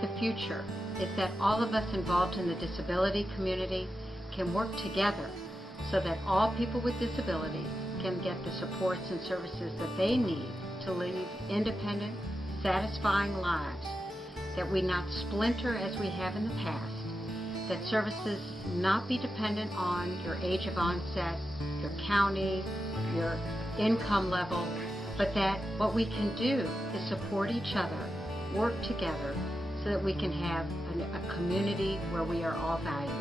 the future is that all of us involved in the disability community can work together so that all people with disabilities can get the supports and services that they need to live independent, satisfying lives, that we not splinter as we have in the past, that services not be dependent on your age of onset, your county, your income level, but that what we can do is support each other, work together, so that we can have a community where we are all valued.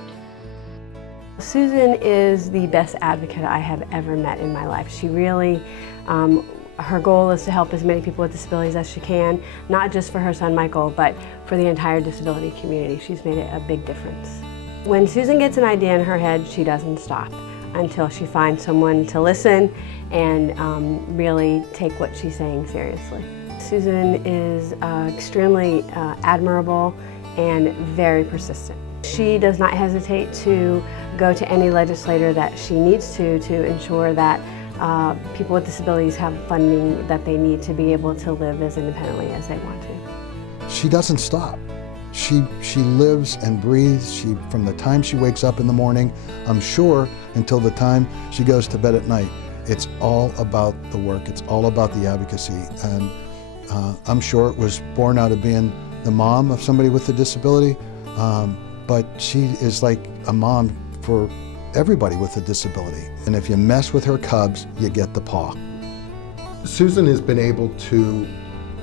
Susan is the best advocate I have ever met in my life. She really, her goal is to help as many people with disabilities as she can, not just for her son Michael, but for the entire disability community. She's made a big difference. When Susan gets an idea in her head, she doesn't stop until she finds someone to listen and really take what she's saying seriously. Susan is extremely admirable and very persistent. She does not hesitate to go to any legislator that she needs to ensure that people with disabilities have funding that they need to be able to live as independently as they want to. She doesn't stop. She lives and breathes. From the time she wakes up in the morning, I'm sure, until the time she goes to bed at night, it's all about the work. It's all about the advocacy. And I'm sure it was born out of being the mom of somebody with a disability, but she is like a mom for everybody with a disability. And if you mess with her cubs, you get the paw. Susan has been able to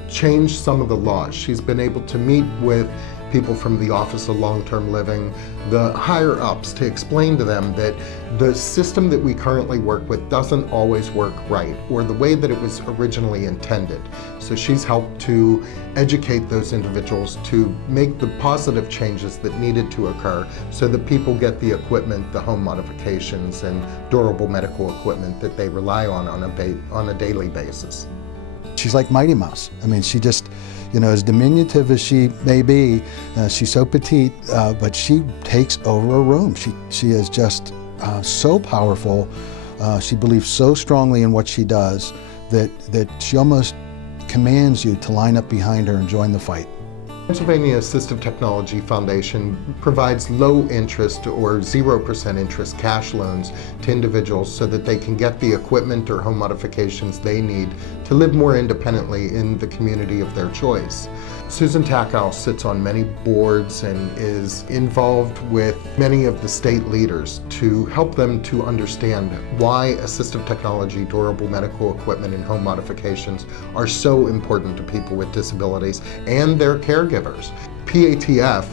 change some of the laws. She's been able to meet with people from the Office of Long-Term Living, the higher ups, to explain to them that the system that we currently work with doesn't always work right, or the way that it was originally intended. So she's helped to educate those individuals to make the positive changes that needed to occur so that people get the equipment, the home modifications, and durable medical equipment that they rely on a daily basis. She's like Mighty Mouse. I mean, she just, you know, as diminutive as she may be, she's so petite, but she takes over a room. She is just so powerful. She believes so strongly in what she does that she almost commands you to line up behind her and join the fight. Pennsylvania Assistive Technology Foundation provides low interest or 0% interest cash loans to individuals so that they can get the equipment or home modifications they need to live more independently in the community of their choice. Susan Tackow sits on many boards and is involved with many of the state leaders to help them to understand why assistive technology, durable medical equipment, and home modifications are so important to people with disabilities and their caregivers. PATF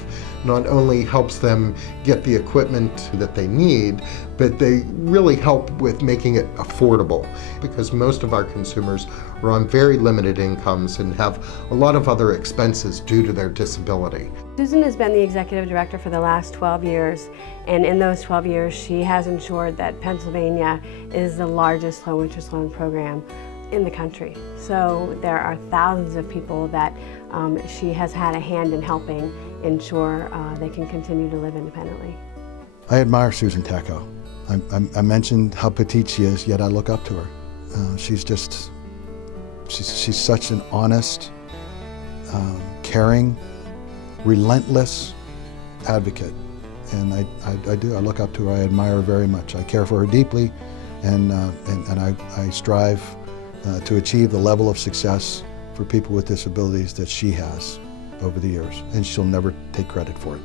not only helps them get the equipment that they need, but they really help with making it affordable, because most of our consumers are on very limited incomes and have a lot of other expenses due to their disability. Susan has been the executive director for the last 12 years, and in those 12 years she has ensured that Pennsylvania is the largest low-interest loan program in the country. So there are thousands of people that she has had a hand in helping ensure they can continue to live independently. I admire Susan Tackow. I mentioned how petite she is, yet I look up to her. She's such an honest, caring, relentless advocate. And I do, I look up to her, I admire her very much. I care for her deeply, and I strive to achieve the level of success for people with disabilities that she has over the years, and she'll never take credit for it.